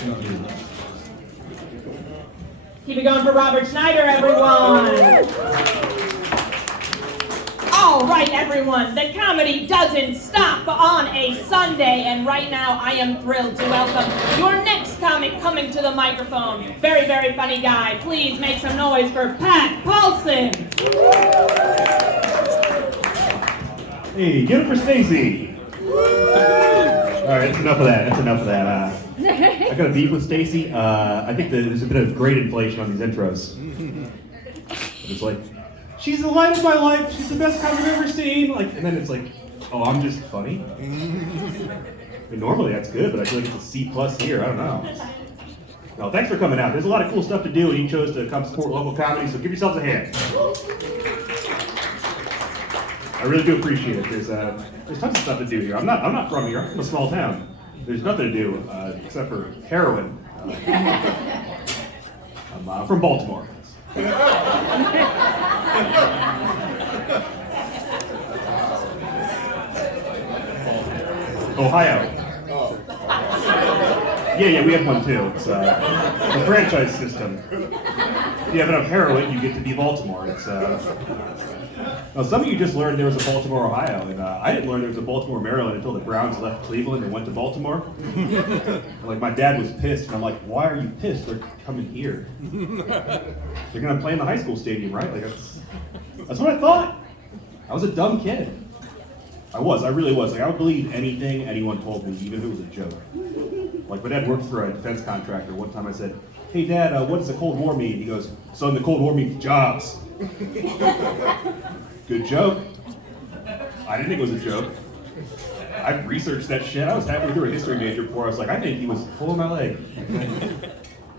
Keep it going for Robert Schneider, everyone. All right, everyone, the comedy doesn't stop on a Sunday, and right now I am thrilled to welcome your next comic coming to the microphone. Very, very funny guy. Please make some noise for Pat Paulson. Hey, get it for Stacy. All right, that's enough of that. I got a beef with Stacy. I think that there's a bit of great inflation on these intros. It's like, she's the light of my life. She's the best comic I've ever seen. Like, and then it's like, oh, I'm just funny. I mean, normally that's good, but I feel like it's a C+ here. I don't know. Well, thanks for coming out. There's a lot of cool stuff to do, and you chose to come support local comedy, so give yourselves a hand. I really do appreciate it. There's tons of stuff to do here. I'm not from here. I'm from a small town. There's nothing to do except for heroin. I'm from Baltimore. Ohio. Yeah, we have one too. It's a franchise system. If you have enough heroin, you get to be Baltimore. Now, some of you just learned there was a Baltimore, Ohio, and I didn't learn there was a Baltimore, Maryland until the Browns left Cleveland and went to Baltimore. Like, my dad was pissed, and I'm like, why are you pissed? They're coming here. They're gonna play in the high school stadium, right? Like, that's what I thought. I was a dumb kid. I really was. Like, I would believe anything anyone told me, even if it was a joke. Like, my dad worked for a defense contractor. One time I said, hey, Dad, what does the Cold War mean? He goes, son, the Cold War means jobs. Good joke. I didn't think it was a joke. I researched that shit. I was halfway through a history major before I was like, I think he was pulling my leg.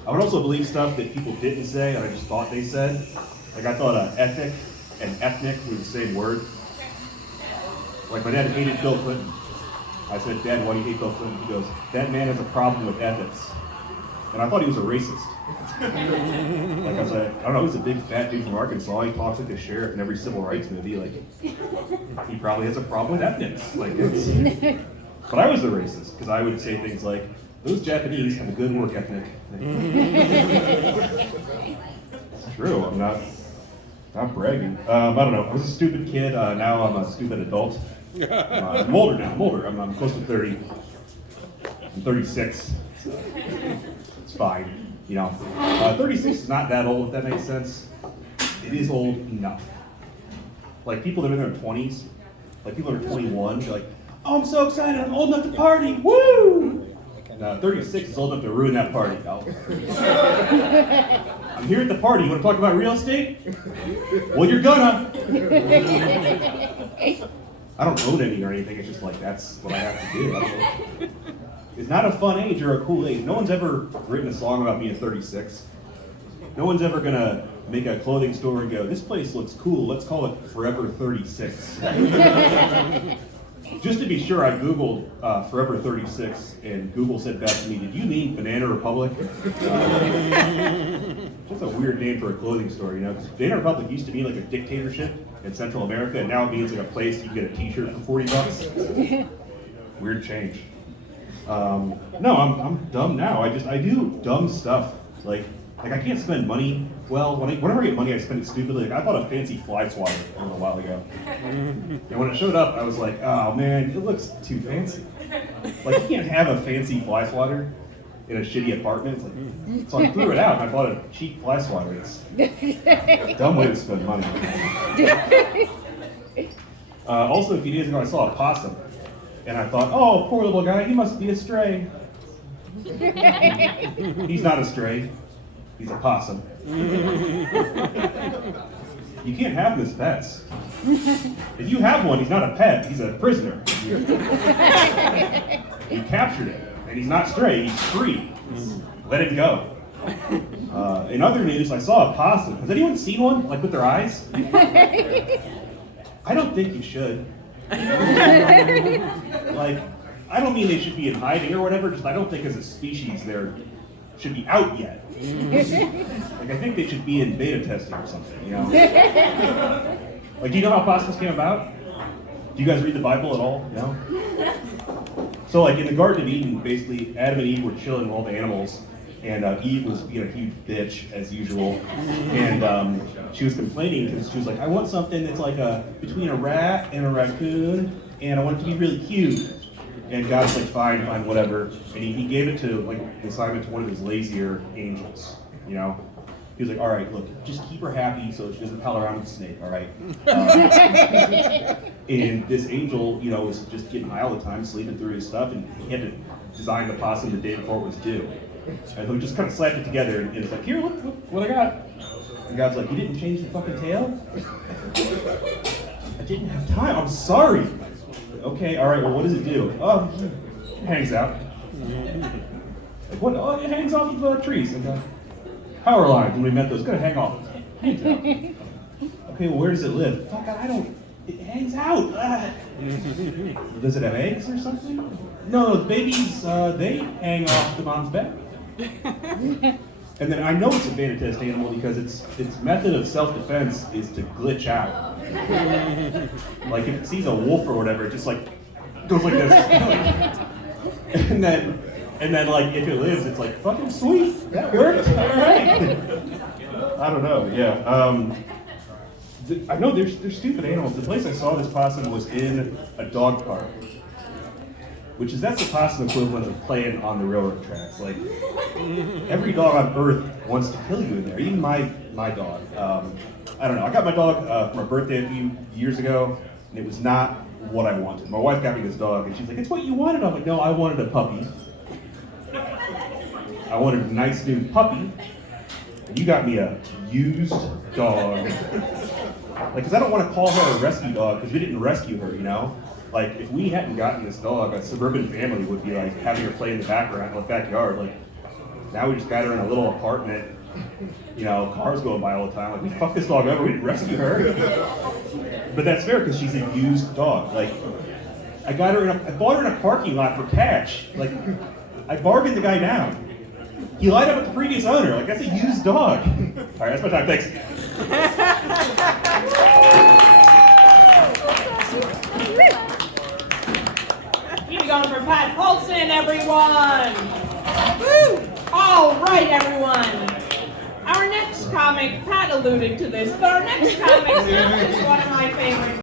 I would also believe stuff that people didn't say and I just thought they said. Like, I thought ethic and ethnic were the same word. Like, my dad hated Bill Clinton. I said, Dad, why do you hate Bill Clinton? He goes, that man has a problem with ethics. And I thought he was a racist. Like, I was like, I don't know, he's a big fat dude from Arkansas. He talks like a sheriff in every civil rights movie. Like, he probably has a problem with ethnics. Like, but I was the racist, because I would say things like, those Japanese have a good work ethic. It's true, I'm not bragging. I don't know, I was a stupid kid, now I'm a stupid adult. I'm older now, I'm close to 30. I'm 36. It's fine. You know, 36 is not that old, if that makes sense. It is old enough. Like, people that are in their 20s, like people that are 21, they're like, oh, I'm so excited, I'm old enough to party, woo! 36 is old enough to ruin that party. I'm here at the party, you want to talk about real estate? Well, you're gonna. I don't own any or anything, it's just like, that's what I have to do. It's not a fun age or a cool age. No one's ever written a song about being 36. No one's ever gonna make a clothing store and go, this place looks cool, let's call it Forever 36. Just to be sure, I Googled Forever 36, and Google said back to me, did you mean Banana Republic? Just a weird name for a clothing store, you know? 'Cause Banana Republic used to be like a dictatorship in Central America, and now it means like a place you can get a t-shirt for $40. Weird change. No, I'm dumb now. I do dumb stuff. Like I can't spend money. Well, whenever I get money, I spend it stupidly. Like, I bought a fancy fly swatter a little while ago. And when it showed up, I was like, oh man, it looks too fancy. Like, you can't have a fancy fly swatter in a shitty apartment. It's like, so I threw it out and I bought a cheap fly swatter. It's a dumb way to spend money. Also, a few days ago, I saw a possum. And I thought, oh, poor little guy, he must be a stray. He's not a stray. He's a possum. You can't have him as pets. If you have one, he's not a pet, he's a prisoner. You captured him, and he's not stray, he's free. Let him go. In other news, I saw a possum. Has anyone seen one, like with their eyes? I don't think you should. Like, I don't mean they should be in hiding or whatever, just I don't think as a species they're should be out yet. Like, I think they should be in beta testing or something, you know? Like, do you know how possums came about? Do you guys read the Bible at all? No? So like in the Garden of Eden, basically Adam and Eve were chilling with all the animals, and Eve was being a huge bitch as usual, and she was complaining because she was like, I want something that's like between a rat and a raccoon, and I want it to be really cute. And God's like, fine, whatever. And he gave it to like the assignment to one of his lazier angels, you know. He was like, all right, look, just keep her happy so she doesn't pal around with the snake, all right? And this angel, you know, was just getting high all the time, sleeping through his stuff, and he had to design the possum the day before it was due. And so he just kind of slapped it together, and it's like, here, look what I got. And God's like, you didn't change the fucking tail? I didn't have time, I'm sorry. Okay, all right, well, what does it do? Oh, it hangs out. Like, what? Oh, it hangs off of trees. And power lines, when we met those, gonna hang off. Hangs out. Okay, well, where does it live? Fuck, I don't. It hangs out. Does it have eggs or something? No, the babies, they hang off the mom's back. And then I know it's a beta test animal because its method of self-defense is to glitch out. Like if it sees a wolf or whatever, it just like goes like this. and then like if it lives, it's like fucking sweet. That worked. All right. I don't know. Yeah. I know they're stupid animals. The place I saw this possum was in a dog park, that's the possum equivalent of playing on the railroad tracks. Like every dog on earth wants to kill you in there. Even my dog. I don't know. I got my dog for my birthday a few years ago, and it was not what I wanted. My wife got me this dog, and she's like, "It's what you wanted." I'm like, "No, I wanted a puppy. I wanted a nice new puppy. And you got me a used dog." Like, because I don't want to call her a rescue dog because we didn't rescue her, you know. Like, if we hadn't gotten this dog, a suburban family would be like having her play in the background, in the backyard. Like, now we just got her in a little apartment. You know, cars going by all the time. Like, we fucked this dog over, we didn't rescue her. But that's fair because she's a used dog. Like, I bought her in a parking lot for cash. Like, I bargained the guy down. He lied up with the previous owner. Like, that's a used dog. All right, that's my time. Thanks. Keep going for Pat Paulson, everyone. Woo! All right, everyone. Our next comic, Pat alluded to this, but our next comic is one of my favorites.